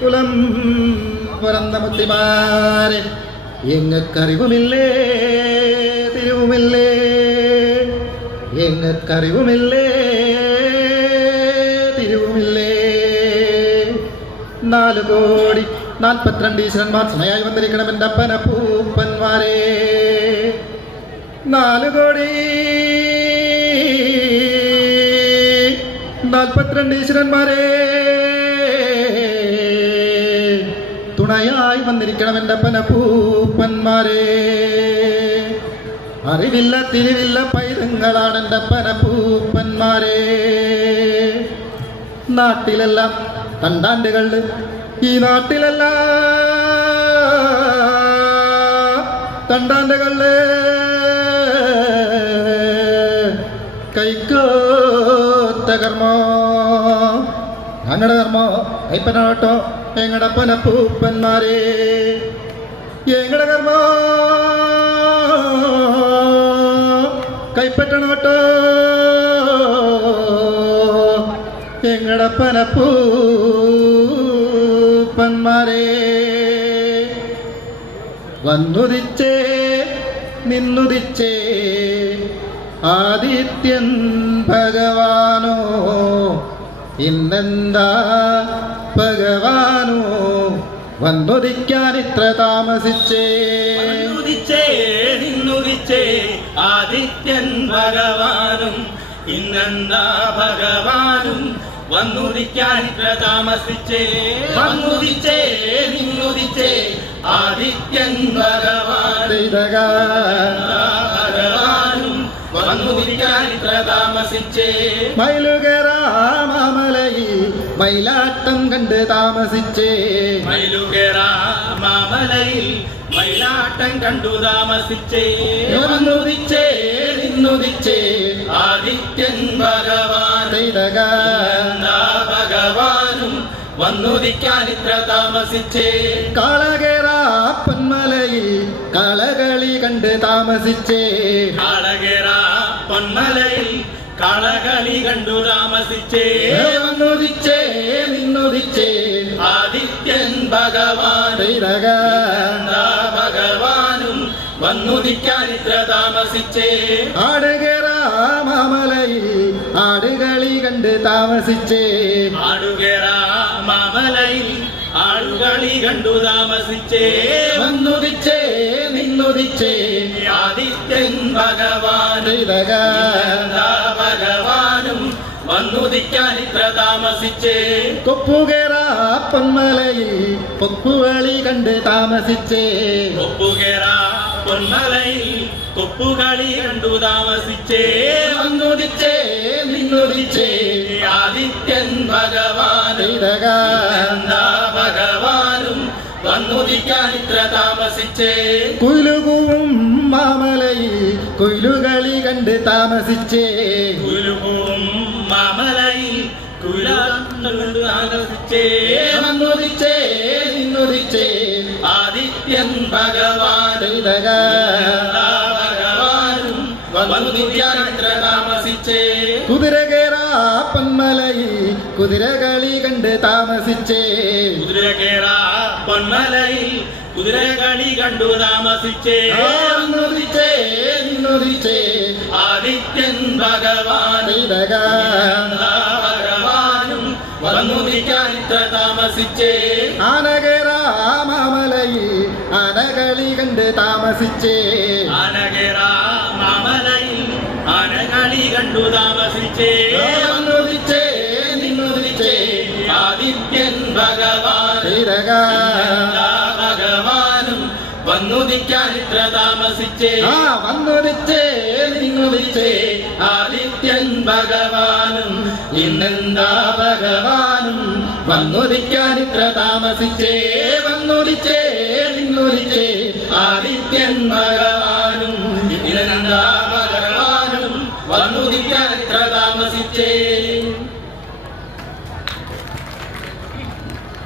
കുലം പിറന്ന മുത്തിമാരെ എങ്ങക്കറിവുമില്ലേ തിരുവുമില്ലേ എങ്ങക്കറിവുമില്ലേ തിരുവുമില്ലേ 4,42 ഈശ്വരന്മാർ സമയായി വന്നിരിക്കണം എൻ്റെ അപ്പന പൂപ്പന്മാരെ 4,42 ഈശ്വരന്മാരെ തുണയായി വന്നിരിക്കണം എൻ്റെ അപ്പന പൂപ്പന്മാരെ അറിവില്ല തിരിവില്ല പൈതങ്ങളാണ് എൻ്റെ അപ്പന പൂപ്പന്മാരെ നാട്ടിലെല്ലാം തണ്ടാണ്ടുകളുടെ ഈ നാട്ടിലെല്ലാം തണ്ടാണ്ടുകളുടെ കൈക്കോത്ത കർമ്മോ ഞങ്ങളുടെ കർമ്മോ കൈപ്പനോട്ടോ ഞങ്ങളുടെ അപ്പന പൂപ്പന്മാരെ ഞങ്ങളുടെ കർമ്മോ കൈപ്പറ്റണോട്ടോ ഞങ്ങളുടെ അപ്പന പൂപ്പന്മാരെ വന്നുദിച്ചേ നിന്നുദിച്ചേ ആദിത്യൻ ഭഗവാനോ ഇന്നെന്താ ഭഗവാനോ വന്നുദിക്കാൻ ഇത്ര താമസിച്ചേ നിന്നുദിച്ചേ ആദിത്യൻ ഭഗവാനും ഇന്നെന്താ ഭഗവാനും വന്നുദിക്കാൻ ഇത്ര താമസിച്ചേ വന്നുദിച്ചേ നിന്നുദിച്ചേ ആദിത്യൻ ഭഗവാനും വന്നുദിക്കാൻ ഇത്ര താമസിച്ചേ മയിലുകേറാമലയിൽ മയിലാട്ടം കണ്ട് താമസിച്ചേ മയിലുകേറാമലയിൽ മയിലാട്ടം കണ്ടു താമസിച്ചേ വന്നുദിച്ചേ നിന്നുദിച്ചേ ആദിത്യൻ ഭഗവാനും വന്നുദിക്കാൻ ഇത്ര താമസിച്ചേ കാളകേറാപ്പന്മലയിൽ കളകളി കണ്ട് താമസിച്ചേ കാളകേറാപ്പന്മലയിൽ കളകളി കണ്ടു താമസിച്ചേ വന്നുദിച്ചേ നിന്നുദിച്ചേ ആദിത്യൻ ഭഗവാനും വന്നുദിക്കാൻ ഇത്ര താമസിച്ചേ ആടുകേറാമലയിൽ ആടുകളി കണ്ട് താമസിച്ചേ ആടുകേറാമലയിൽ ആടുകളി കണ്ടു താമസിച്ചേ വന്നുദിച്ചേ നിന്നുദിച്ചേ ആദിത്യൻ ഭഗവാനും വന്നുദിക്കാൻ ഇത്ര താമസിച്ചേ കൊപ്പുകേറാപ്പന്മലയിൽ കൊപ്പുകളി കണ്ട് താമസിച്ചേ കൊപ്പുകേറാപ്പൊന്മലയിൽ കൊപ്പുകളി കണ്ടു താമസിച്ചേ വന്നുദിച്ചേ നിന്നുദിച്ചേ ആദിത്യൻ ഭഗവാനും വന്നുദിക്കാൻ ഇത്ര താമസിച്ചേ കുലുകുവും മാമലയിൽ കുയിലുകളി കണ്ട് താമസിച്ചേ കുലുകുവും മാമലയിൽ കുയിലുകളി താമസിച്ചേ വന്നുദിച്ചേ നിന്നുദിച്ചേ ആദിത്യൻ ഭഗവാനും വന്നുദിക്കാൻ ഇത്ര താമസിച്ചേ കുതിരകേറാപ്പന്മലയിൽ കുതിരകളി കണ്ട് താമസിച്ചേ കുതിരകേറാപ്പൊന്മലയിൽ കുതിരകളി കണ്ടു താമസിച്ചേ വന്നുദിച്ചേ നിന്നുദിച്ചേ ആദിത്യൻ ഭഗവാനും വന്നുദിക്കാൻ ഇത്ര താമസിച്ചേ ആനകേറാമലയിൽ ആനകളി കണ്ട് താമസിച്ചേ ആനകേറാമലയിൽ ആനകളി കണ്ടു താമസിച്ചേ വന്നുദിച്ചേ നിന്നുദിച്ചേ ആദിത്യൻ ഭഗവാനും വന്നുദിക്കാൻ ഇത്ര താമസിച്ചേ വന്നുദിച്ചേ നിന്നുദിച്ചേ ആദിത്യൻ ഭഗവാനും ഇന്നെന്താ ഭഗവാനും വന്നുദിക്കാൻ ഇത്ര താമസിച്ചേ വന്നുദിച്ചേ നിന്നുദിച്ചേ ആദിത്യൻ